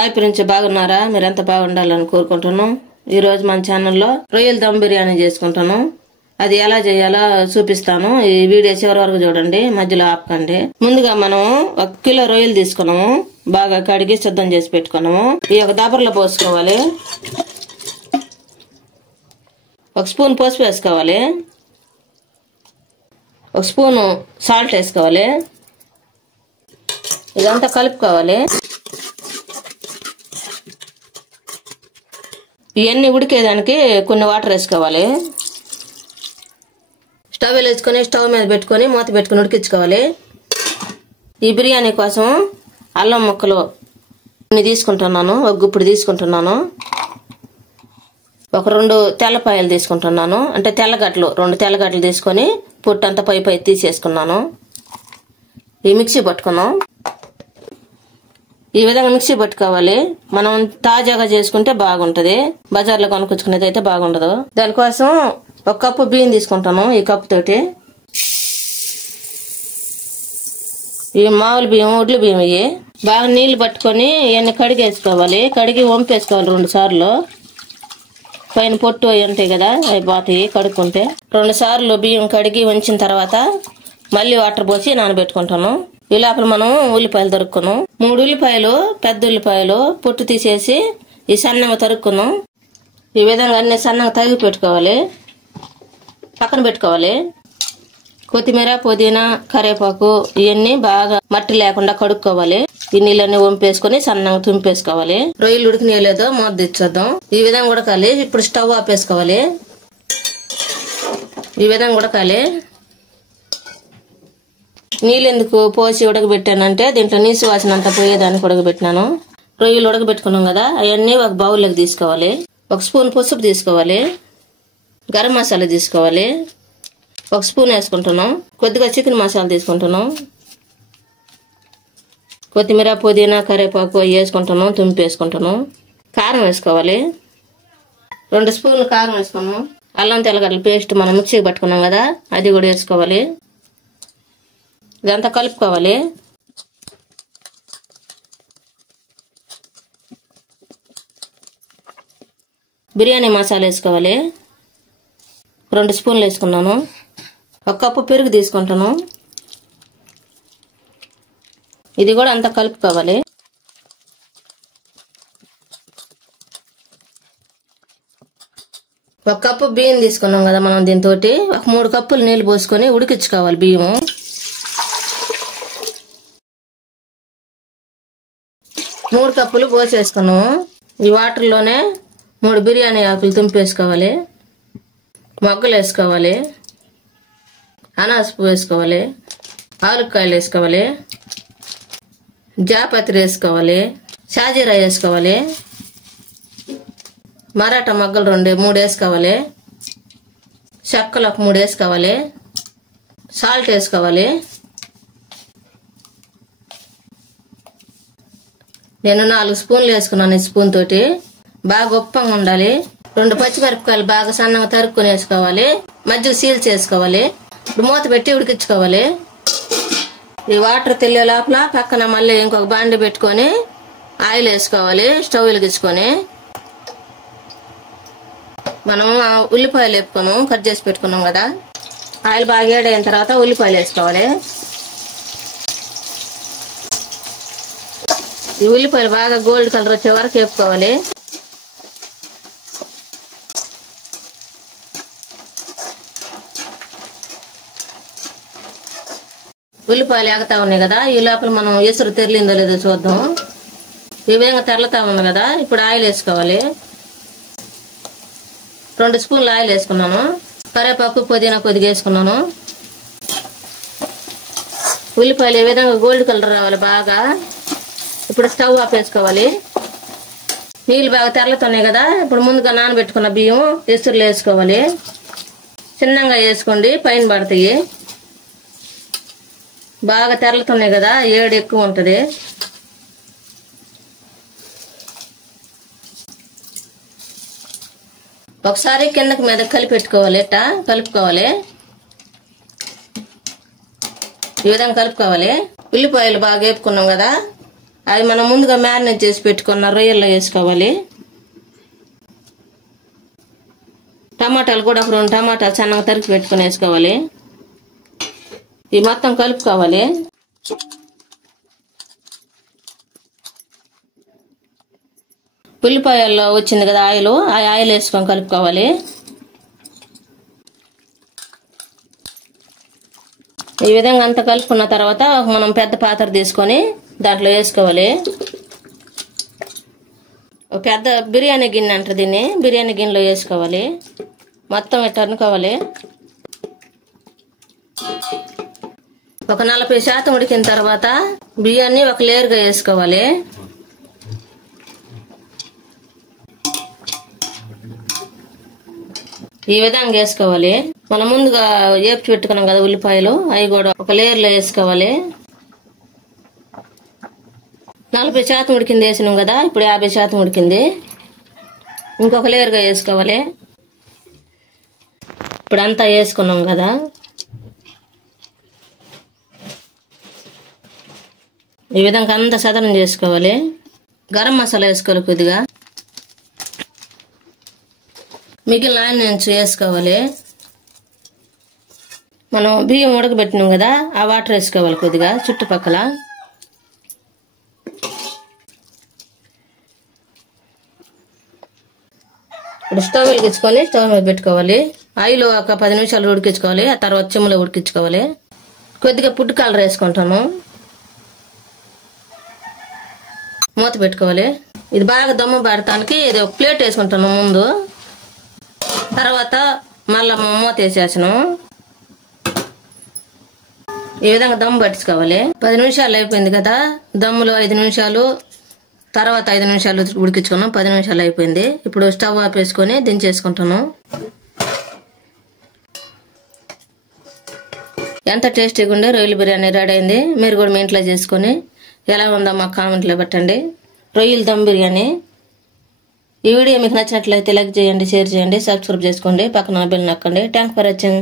Hi friends, బాగున్నారా? మీరంతా బాగుండాలని కోరుకుంటున్నాను. ఈ రోజు మన ఛానల్లో రొయ్యల దమ్ బిర్యానీ చేసుకుంటాను. అది ఎలా చేయాలో చూపిస్తాను. ఈ వీడియో చివరి వరకు చూడండి, మధ్యలో ఆపకండి. ముందుగా మనం 1 కిలో రొయ్యలు తీసుకున్నాము. బాగా కడిగి సిద్ధం చేసి పెట్టుకున్నాము. ఈ ఒక దాబర్లో పోసుకోవాలి. 1 స్పూన్ పసుపు వేసుకోవాలి. 1 స్పూను సాల్ట్ వేసుకోవాలి. ఇదంతా కలుపుకోవాలి. ఇవన్నీ ఉడికేదానికి కొన్ని వాటర్ వేసుకోవాలి. స్టవ్ వేసుకొని స్టవ్ మీద పెట్టుకొని మూత పెట్టుకుని ఉడికించుకోవాలి. ఈ బిర్యానీ కోసం అల్లం ముక్కలు కొన్ని తీసుకుంటున్నాను. 1 గుప్పుడు తీసుకుంటున్నాను. ఒక 2 తెల్లపాయలు తీసుకుంటున్నాను. అంటే తెల్లగడ్డలు 2 తెల్లగడ్డలు తీసుకొని పొట్టంతా పై తీసేసుకున్నాను. ఈ మిక్సీ పట్టుకున్నాం. ఈ విధంగా మిక్సీ పట్టుకోవాలి. మనం తాజాగా చేసుకుంటే బాగుంటది. బజార్లో కొనుక్కొచ్చుకునేది అయితే బాగుండదు. దానికోసం 1 కప్పు బియ్యం తీసుకుంటాను. ఈ కప్పు తోటి ఈ మామూలు బియ్యం, ఉడ్లు బియ్యం ఇవి బాగా నీళ్లు పట్టుకొని ఇవన్నీ కడిగేసుకోవాలి. కడిగి వంపేసుకోవాలి 2 సార్లు. పైన పొట్టు అవి ఉంటాయి కదా, అవి పోతాయి కడుక్కుంటే. 2 సార్లు బియ్యం కడిగి ఉంచిన తర్వాత మళ్ళీ వాటర్ పోసి నానబెట్టుకుంటాను. ఈ లోపల మనం ఉల్లిపాయలు తరుక్కున్నాం. 3 ఉల్లిపాయలు, పెద్ద ఉల్లిపాయలు పొట్టు తీసేసి ఈ సన్నగా తరుక్కున్నాం. ఈ విధంగా అన్ని సన్నగా తరిగి పెట్టుకోవాలి. పక్కన పెట్టుకోవాలి. కొత్తిమీర, పుదీనా, కరివేపాకు ఇవన్నీ బాగా మట్టి లేకుండా కడుక్కోవాలి. ఈ నీళ్ళన్నీ వంపేసుకొని సన్నగా తుంపేసుకోవాలి. రొయ్యలు ఉడికినలేదో మూత తెచ్చేద్దాం. ఈ విధంగా ఉడకాలి. ఇప్పుడు స్టవ్ ఆపేసుకోవాలి. ఈ విధంగా ఉడకాలి. నీళ్ళు ఎందుకు పోసి ఉడకబెట్టానంటే దీంట్లో నీసు వాసన అంతా పోయేదానికి ఉడకబెట్టినాను. రొయ్యలు ఉడకబెట్టుకున్నాం కదా, అవన్నీ ఒక బౌల్లోకి తీసుకోవాలి. 1 స్పూన్ పసుపు తీసుకోవాలి. గరం మసాలా తీసుకోవాలి. 1 స్పూన్ వేసుకుంటున్నాం. కొద్దిగా చికెన్ మసాలా తీసుకుంటున్నాం. కొత్తిమీర, పుదీనా, కరివేపాకు వేసుకుంటున్నాం. తుంపేసుకుంటున్నాం. కారం వేసుకోవాలి. 2 స్పూన్లు కారం వేసుకున్నాం. అల్లం తెల్లగడ్డల పేస్ట్ మనం మిక్సీకి పట్టుకున్నాం కదా, అది కూడా వేసుకోవాలి. ఇదంతా కలుపుకోవాలి. బిర్యానీ మసాలా వేసుకోవాలి. 2 స్పూన్లు వేసుకున్నాను. 1 కప్పు పెరుగు తీసుకుంటాను. ఇది కూడా అంతా కలుపుకోవాలి. ఒక కప్పు బియ్యం తీసుకున్నాం కదా మనం, దీంతో 3 కప్పులు నీళ్లు పోసుకొని ఉడికించుకోవాలి. బియ్యము 3 కప్పులు పోసేసుకున్నాము. ఈ వాటర్లోనే 3 బిర్యానీ ఆకులు తుంపేసుకోవాలి. మొగ్గలు వేసుకోవాలి. అనాస పువ్వు వేసుకోవాలి. ఆలుకాయలు వేసుకోవాలి. జాపత్రి వేసుకోవాలి. షాజీరా వేసుకోవాలి. మరాఠా మొగ్గలు 2-3 వేసుకోవాలి. చెక్కలు ఒక 3 వేసుకోవాలి. సాల్ట్ వేసుకోవాలి. నేను 4 స్పూన్లు వేసుకున్నాను. ఈ స్పూన్ తోటి బాగా గొప్పగా ఉండాలి. 2 పచ్చిమిరపకాయలు బాగా సన్నగా తరుక్కుని వేసుకోవాలి. మధ్యలో సీల్ చేసుకోవాలి. ఇప్పుడు మూత పెట్టి ఉడికించుకోవాలి. ఈ వాటర్ తెల్లే లోపల పక్కన మళ్ళీ ఇంకొక బాండి పెట్టుకొని ఆయిల్ వేసుకోవాలి. స్టవ్ వెలిగించుకొని మనం ఉల్లిపాయలు వేపుకున్నాం, కట్ చేసి పెట్టుకున్నాం కదా. ఆయిల్ బాగా వేడైన తర్వాత ఉల్లిపాయలు వేసుకోవాలి. ఈ ఉల్లిపాయలు బాగా గోల్డ్ కలర్ వచ్చే వరకు వేపుకోవాలి. ఉల్లిపాయలు ఎగతా ఉన్నాయి కదా, ఈ లోపల మనం ఎసురు తెరలిందో లేదో చూద్దాం. ఈ విధంగా తెరలుతా ఉంది కదా. ఇప్పుడు ఆయిల్ వేసుకోవాలి. 2 స్పూన్లు ఆయిల్ వేసుకున్నాను. కరివేపాకు, పుదీనా కొద్దిగా వేసుకున్నాను. ఉల్లిపాయలు ఈ విధంగా గోల్డ్ కలర్ రావాలి బాగా. ఇప్పుడు స్టవ్ ఆపేసుకోవాలి. నీళ్ళు బాగా తెరలుతున్నాయి కదా. ఇప్పుడు ముందుగా నానబెట్టుకున్న బియ్యం ఎసురులు వేసుకోవాలి. చిన్నగా వేసుకోండి, పైన పడతాయి. బాగా తెరలుతున్నాయి కదా, ఏడు ఎక్కువ ఉంటుంది. ఒకసారి కిందకి మీద కలిపెట్టుకోవాలి. ఇట్టా కలుపుకోవాలి. ఈ విధంగా కలుపుకోవాలి. ఉల్లిపాయలు బాగా వేపుకున్నాం కదా, అవి మనం ముందుగా మ్యారినేట్ చేసి పెట్టుకున్న రొయ్యల్లో వేసుకోవాలి. టమాటాలు కూడా ఒక 2 టమాటాలు సన్నగా తరిగి పెట్టుకుని వేసుకోవాలి. ఇవి మొత్తం కలుపుకోవాలి. ఉల్లిపాయల్లో వచ్చింది కదా ఆయిల్, ఆ ఆయిల్ వేసుకొని కలుపుకోవాలి. ఈ విధంగా అంతా కలుపుకున్న తర్వాత మనం పెద్ద పాత్ర తీసుకొని దాంట్లో వేసుకోవాలి. ఒక పెద్ద బిర్యానీ గిన్నె అంటారు దీన్ని, బిర్యానీ గిన్నెలో వేసుకోవాలి. మొత్తం ఇట్లా అనుకోవాలి. ఒక 40% ఉడికిన తర్వాత బియ్యాన్ని ఒక లేయర్గా వేసుకోవాలి. ఈ విధంగా వేసుకోవాలి. మనం ముందుగా వేపి పెట్టుకున్నాం కదా ఉల్లిపాయలు, అవి కూడా ఒక లేయర్లో వేసుకోవాలి. 40% ఉడికింది వేసినాం కదా, ఇప్పుడు 50% ఉడికింది. ఇంకొక లేయర్గా వేసుకోవాలి. ఇప్పుడు అంతా వేసుకున్నాం కదా, ఈ విధంగా అంతా సదనం చేసుకోవాలి. గరం మసాలా వేసుకోవాలి కొద్దిగా. మిగిలిన ఆనియన్స్ వేసుకోవాలి. మనం బియ్యం ఉడకబెట్టినాం కదా, ఆ వాటర్ వేసుకోవాలి కొద్దిగా చుట్టుపక్కల. ఇప్పుడు స్టవ్ వెలిగించుకొని స్టవ్ మీద పెట్టుకోవాలి. ఆయిల్ ఒక 10 నిమిషాలు ఉడికించుకోవాలి. ఆ తర్వాత చెమ్ములో ఉడికించుకోవాలి. కొద్దిగా ఫుడ్ కలర్ వేసుకుంటాము. మూత పెట్టుకోవాలి. ఇది బాగా దమ్ము పడటానికి ఇది ఒక ప్లేట్ వేసుకుంటాను ముందు, తర్వాత మళ్ళా మూత వేసేసాను. ఈ విధంగా దమ్ము పట్టించుకోవాలి. 10 నిమిషాలు అయిపోయింది కదా, దమ్ములో 5 నిమిషాలు, తర్వాత 5 నిమిషాలు ఉడికించుకున్నాం. 10 నిమిషాలు అయిపోయింది. ఇప్పుడు స్టవ్ ఆపేసుకొని దించేసుకుంటాను. ఎంత టేస్టీగా ఉండే రొయ్యల బిర్యానీ రెడీ అయింది. మీరు కూడా మీ ఇంట్లో చేసుకొని ఎలా ఉందో మాకు కామెంట్లో పెట్టండి. రొయ్యల దమ్ బిర్యానీ. ఈ వీడియో మీకు నచ్చినట్లయితే లైక్ చేయండి, షేర్ చేయండి, సబ్స్క్రైబ్ చేసుకోండి, పక్కన బెల్ నొక్కండి. Thanks for watching.